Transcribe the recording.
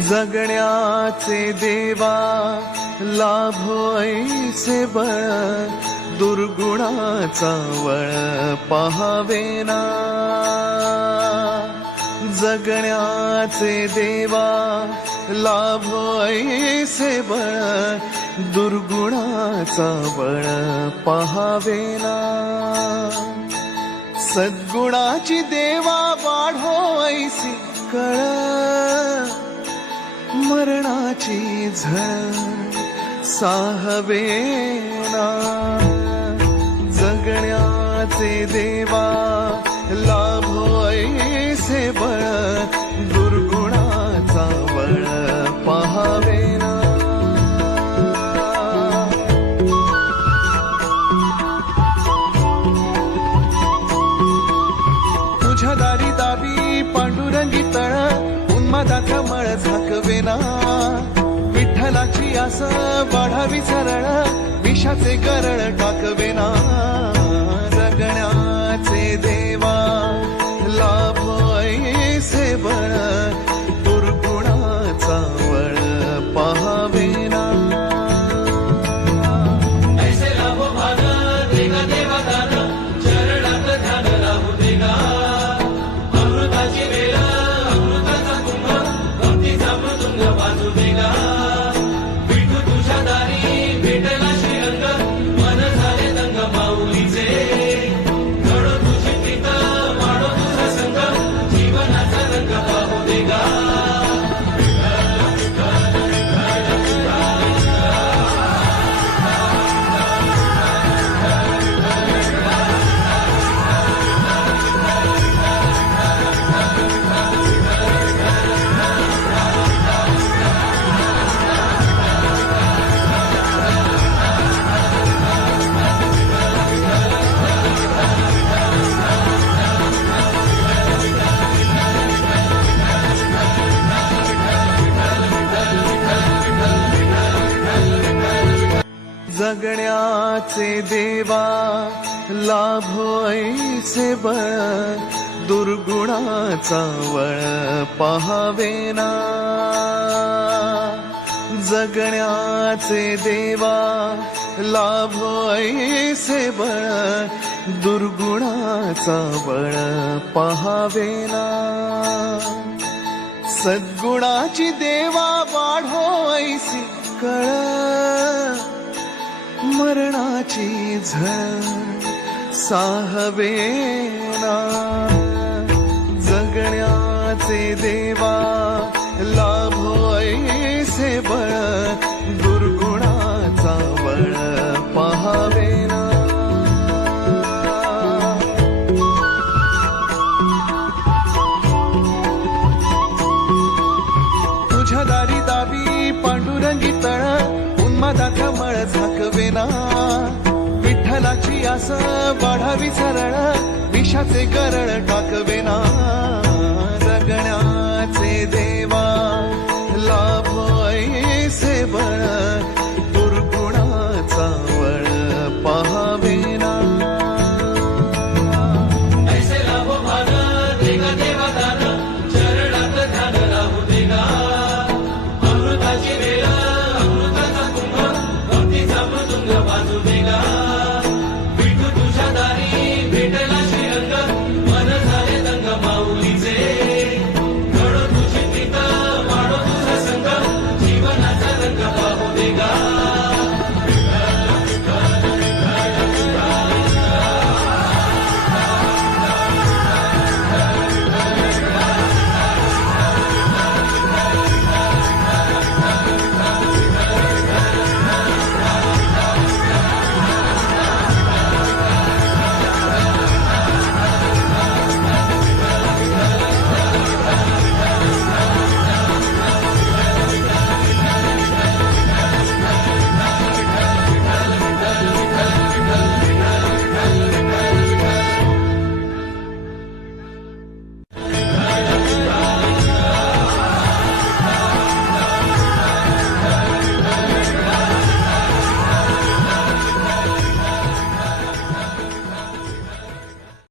जगण्याचे देवा लाभो ऐसे बळ, दुर्गुणाचा वळ पहावेना। जगण्याचे देवा लाभो ऐसे बळ, दुर्गुणाचा बळ पहावेना। सद्गुणाची देवा वाढो ऐसी कळ, मरणाची झळ साहवेना। जगण्याचे देवा लाभो ऐसे बळ, दुर्गुणाचा बळ पहावेना। तुझ्या दारी दावी पांडुरंगी तळ, उन्मादाचा मळ झाकवेना। विठ्ठलाची आस वाढावी सरळ, विषाचे गरळ टाकवेना। जगण्याचे देवा लाभो ऐसे बळ, दुर्गुणाचा वळ पहावेना। ऐसे लाभो भान देगा देवा दान, चरणात ध्यान राहू देगा। अमृताची वेळ अमृताचा कुंभ, भक्तीचा मृदुंग वाजू देगा। विठू तुझ्या दारी भेटला श्रीरंग, मन झाले दंग माऊलीचे। घडो तुझी प्रीत वाढो तुझा संग, जीवनाचा रंग पाहू देगा। जगण्याचे देवा लाभो ऐसे बळ, दुर्गुणाचा वळ पहावेना। जगण्याचे देवा लाभो ऐसे बळ, दुर्गुणाचा बळ पहावेना। सद्गुणाची देवा वाढो ऐसी कळ, मरणाची झळ साहवेना। जगण्याचे देवा लाभो ऐसे बळ, दुर्गुणाचा बळ पहावेना। तुझ्या दारी दावी पांडुरंगी तळ, उन्मादाचा मळ झाकवेना। विठ्ठलाची आस वाढावी सरळ, विषाचे गरळ टाकवेना।